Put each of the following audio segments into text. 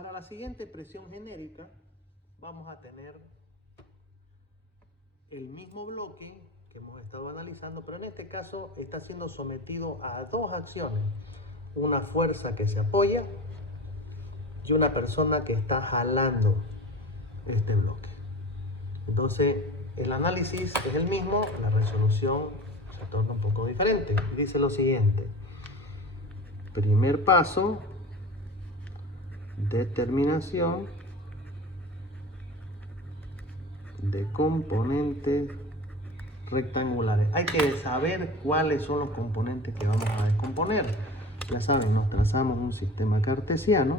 Para la siguiente presión genérica vamos a tener el mismo bloque que hemos estado analizando, pero en este caso está siendo sometido a dos acciones: una fuerza que se apoya y una persona que está jalando este bloque. Entonces el análisis es el mismo, la resolución se torna un poco diferente. Dice lo siguiente: primer paso, determinación de componentes rectangulares. Hay que saber cuáles son los componentes que vamos a descomponer. Ya saben, nos trazamos un sistema cartesiano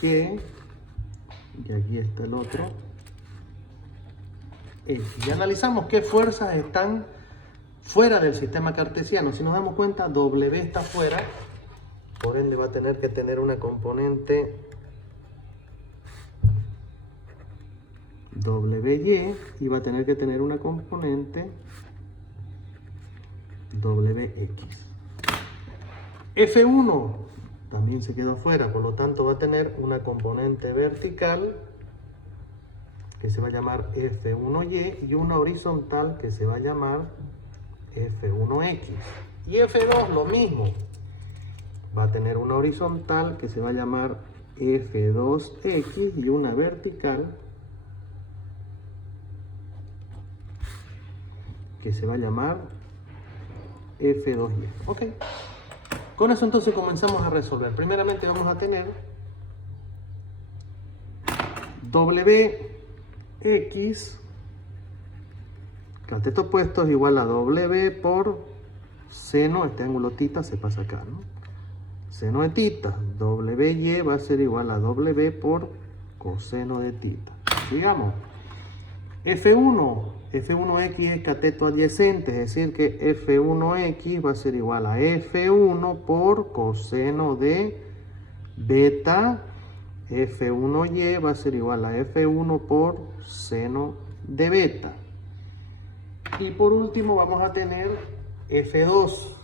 que, y aquí está el otro, y analizamos qué fuerzas están fuera del sistema cartesiano. Si nos damos cuenta, W está fuera, por ende va a tener que tener una componente WY y va a tener que tener una componente WX. F1 también se quedó fuera, por lo tanto va a tener una componente vertical que se va a llamar F1Y y una horizontal que se va a llamar F1X. Y F2 lo mismo, va a tener una horizontal que se va a llamar F2X y una vertical que se va a llamar F2Y. Ok. Con eso entonces comenzamos a resolver. Primeramente vamos a tener WX, cateto opuesto, es igual a W por seno, este ángulo θ se pasa acá, ¿no? Seno de θ, WY va a ser igual a W por coseno de θ. Sigamos. F1X es cateto adyacente, es decir que F1X va a ser igual a F1 por coseno de beta. F1Y va a ser igual a F1 por seno de beta. Y por último vamos a tener F2.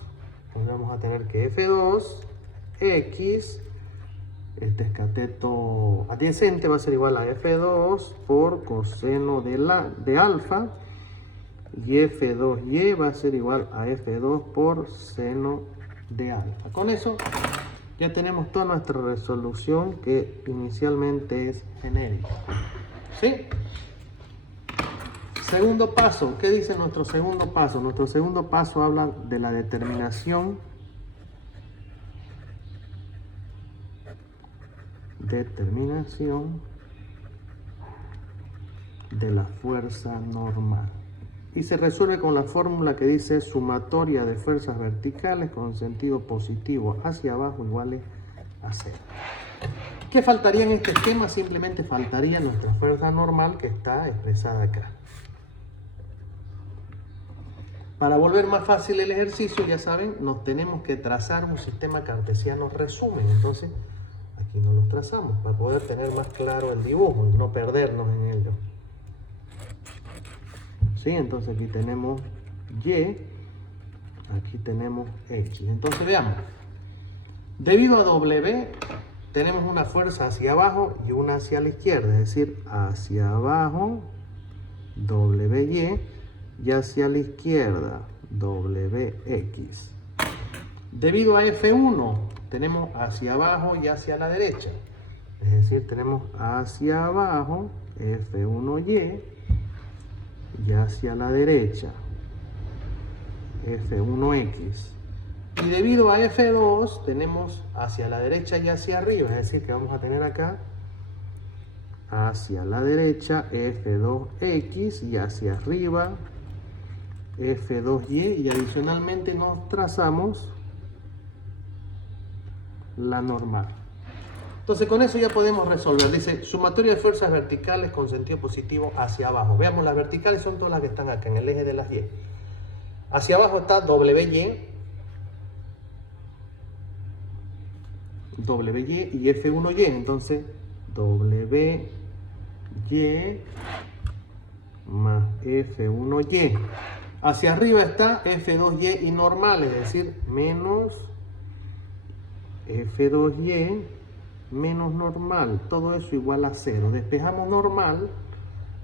Pues vamos a tener que F2X, este es cateto adyacente, va a ser igual a F2 por coseno de alfa. Y F2Y va a ser igual a F2 por seno de alfa. Con eso ya tenemos toda nuestra resolución, que inicialmente es genérica. ¿Sí? Segundo paso. ¿Qué dice nuestro segundo paso? Nuestro segundo paso habla de la determinación de la fuerza normal. Y se resuelve con la fórmula que dice sumatoria de fuerzas verticales con sentido positivo hacia abajo iguales a 0. ¿Qué faltaría en este esquema? Simplemente faltaría nuestra fuerza normal que está expresada acá. Para volver más fácil el ejercicio, ya saben, nos tenemos que trazar un sistema cartesiano resumen. Entonces, aquí nos los trazamos para poder tener más claro el dibujo y no perdernos en ello. ¿Sí? Entonces aquí tenemos Y, aquí tenemos X. Entonces veamos, debido a W tenemos una fuerza hacia abajo y una hacia la izquierda, es decir, hacia abajo WY y hacia la izquierda WX. Debido a F1 tenemos hacia abajo y hacia la derecha, es decir, tenemos hacia abajo F1Y y hacia la derecha F1X. Y debido a F2 tenemos hacia la derecha y hacia arriba, es decir que vamos a tener acá hacia la derecha F2X y hacia arriba F2Y, y adicionalmente nos trazamos la normal. Entonces con eso ya podemos resolver. Dice sumatoria de fuerzas verticales con sentido positivo hacia abajo. Veamos, las verticales son todas las que están acá en el eje de las Y. Hacia abajo está WY y F1Y. Entonces WY más F1Y. Hacia arriba está F2Y y normal, es decir, menos F2Y menos normal. Todo eso igual a 0. Despejamos normal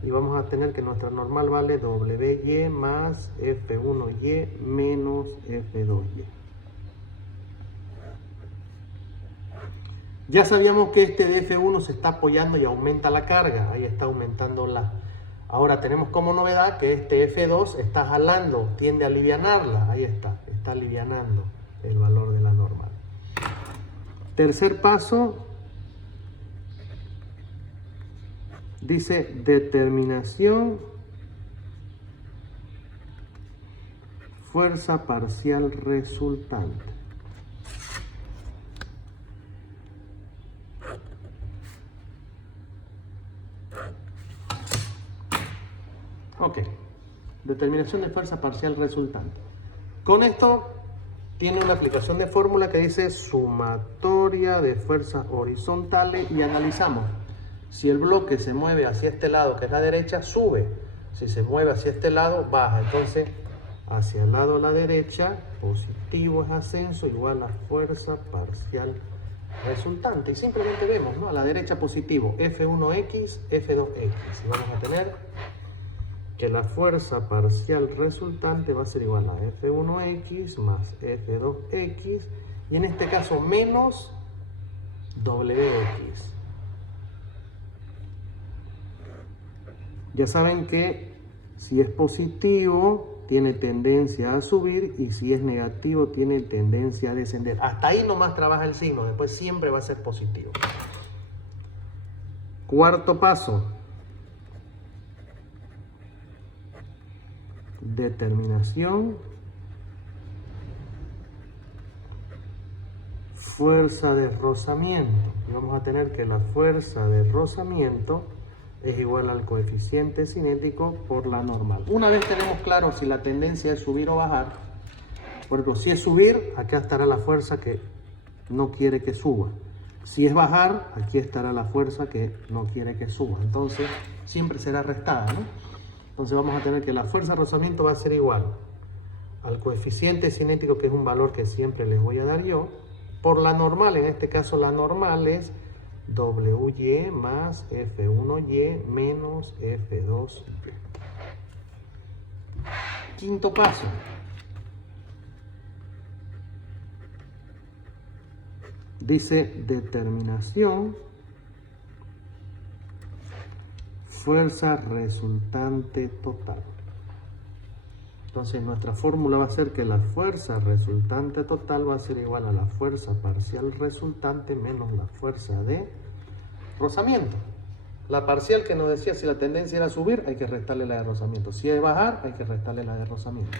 y vamos a tener que nuestra normal vale WY más F1Y menos F2Y. Ya sabíamos que este de F1 se está apoyando y aumenta la carga. Ahí está aumentando la... Ahora tenemos como novedad que este F2 está jalando, tiende a alivianarla. Ahí está alivianando el valor de la normal. Tercer paso, dice determinación fuerza parcial resultante. Ok, determinación de fuerza parcial resultante. Con esto tiene una aplicación de fórmula que dice sumatoria de fuerzas horizontales y analizamos. Si el bloque se mueve hacia este lado, que es la derecha, sube. Si se mueve hacia este lado, baja. Entonces, hacia el lado de la derecha, positivo es ascenso, igual a fuerza parcial resultante. Y simplemente vemos, ¿no? A la derecha positivo, F1X, F2X. Y vamos a tener que la fuerza parcial resultante va a ser igual a F1X más F2X. Y en este caso, menos WX. Ya saben que si es positivo tiene tendencia a subir y si es negativo tiene tendencia a descender. Hasta ahí nomás trabaja el signo, después siempre va a ser positivo. Cuarto paso. Determinación fuerza de rozamiento. Y vamos a tener que la fuerza de rozamiento es igual al coeficiente cinético por la normal. Una vez tenemos claro si la tendencia es subir o bajar, por ejemplo, si es subir, acá estará la fuerza que no quiere que suba. Si es bajar, aquí estará la fuerza que no quiere que suba. Entonces, siempre será restada, ¿no? Entonces vamos a tener que la fuerza de rozamiento va a ser igual al coeficiente cinético, que es un valor que siempre les voy a dar yo, por la normal. En este caso la normal es WY más F1Y menos F2Y. Quinto paso. Dice determinación fuerza resultante total. Entonces nuestra fórmula va a ser que la fuerza resultante total va a ser igual a la fuerza parcial resultante menos la fuerza de rozamiento. La parcial que nos decía si la tendencia era subir, hay que restarle la de rozamiento. Si es bajar, hay que restarle la de rozamiento.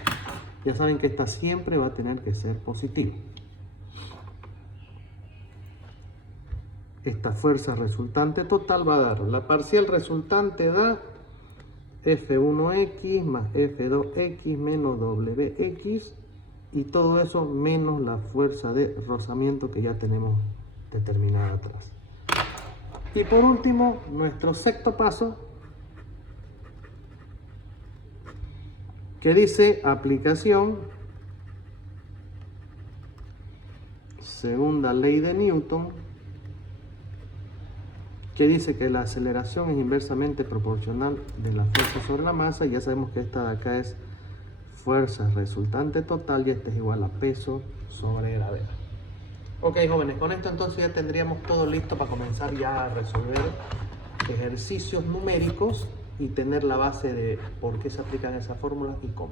Ya saben que esta siempre va a tener que ser positiva. Esta fuerza resultante total va a dar, la parcial resultante da F1X más F2X menos WX, y todo eso menos la fuerza de rozamiento que ya tenemos determinada atrás. Y por último, nuestro sexto paso, que dice aplicación segunda ley de Newton, que dice que la aceleración es inversamente proporcional de la fuerza sobre la masa. Y ya sabemos que esta de acá es fuerza resultante total y esta es igual a peso sobre gravedad. Ok, jóvenes, con esto entonces ya tendríamos todo listo para comenzar ya a resolver ejercicios numéricos y tener la base de por qué se aplican esas fórmulas y cómo.